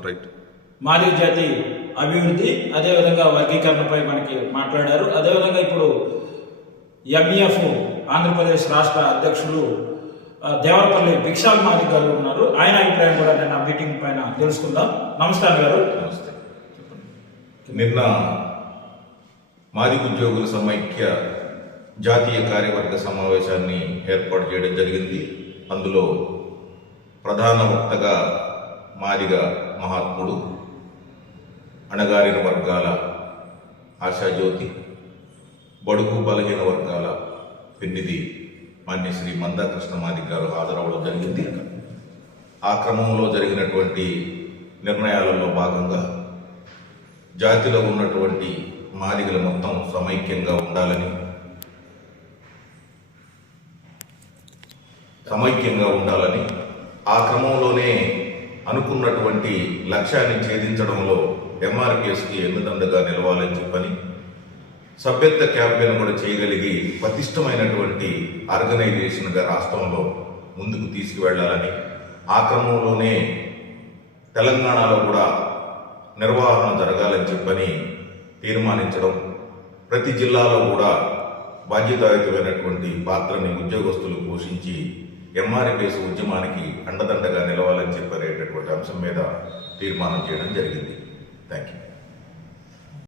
Right Madiga జాతి అభివృద్ధి అదేవిధంగా వర్గీకరణపై మనకి మాట్లాడారు. అదేవిధంగా ఇప్పుడు ఎంఈఎఫ్ ఆంధ్రప్రదేశ్ రాష్ట్ర అధ్యక్షులు దేవరపల్లి భిక్షాల్ మాదిక్ గారు ఉన్నారు. ఆయన అభిప్రాయం కూడా నేను ఆ మీటింగ్ పైన తెలుసుకుందాం. నమస్కారం గారు. నమస్తే. నిన్న మాది ఉద్యోగుల సమైక్య జాతీయ కార్యవర్గ సమావేశాన్ని ఏర్పాటు చేయడం జరిగింది. అందులో ప్రధాన వక్తగా మాదిగ మహాత్ముడు అణగారిన వర్గాల ఆశాజ్యోతి బడుగు బలహీన వర్గాల పెన్నిది మాన్య శ్రీ మందాకృష్ణ మాదిక్ గారు హాజరవడం జరిగింది. ఆ క్రమంలో జరిగినటువంటి నిర్ణయాలలో భాగంగా జాతిలో ఉన్నటువంటి మాదిగలు మొత్తం సమైక్యంగా ఉండాలని సమైక్యంగా ఉండాలని ఆ క్రమంలోనే అనుకున్నటువంటి లక్ష్యాన్ని ఛేదించడంలో ఎంఆర్పిఎస్కి ఎన్నుదండగా నిలవాలని చెప్పని సభ్యత్వ క్యాంపెయిన్ కూడా చేయగలిగి పటిష్టమైనటువంటి ఆర్గనైజేషన్గా రాష్ట్రంలో ముందుకు తీసుకువెళ్ళాలని ఆ క్రమంలోనే తెలంగాణలో కూడా నిర్వహణ జరగాలని చెప్పని తీర్మానించడం ప్రతి జిల్లాలో కూడా బాధ్యతాయుతమైనటువంటి పాత్రని ఉద్యోగస్తులు పోషించి ఎంఆర్పిఎస్ ఉద్యమానికి అండదండగా నిలవాలని చెప్పనేటటువంటి అంశం మీద తీర్మానం చేయడం జరిగింది. Thank you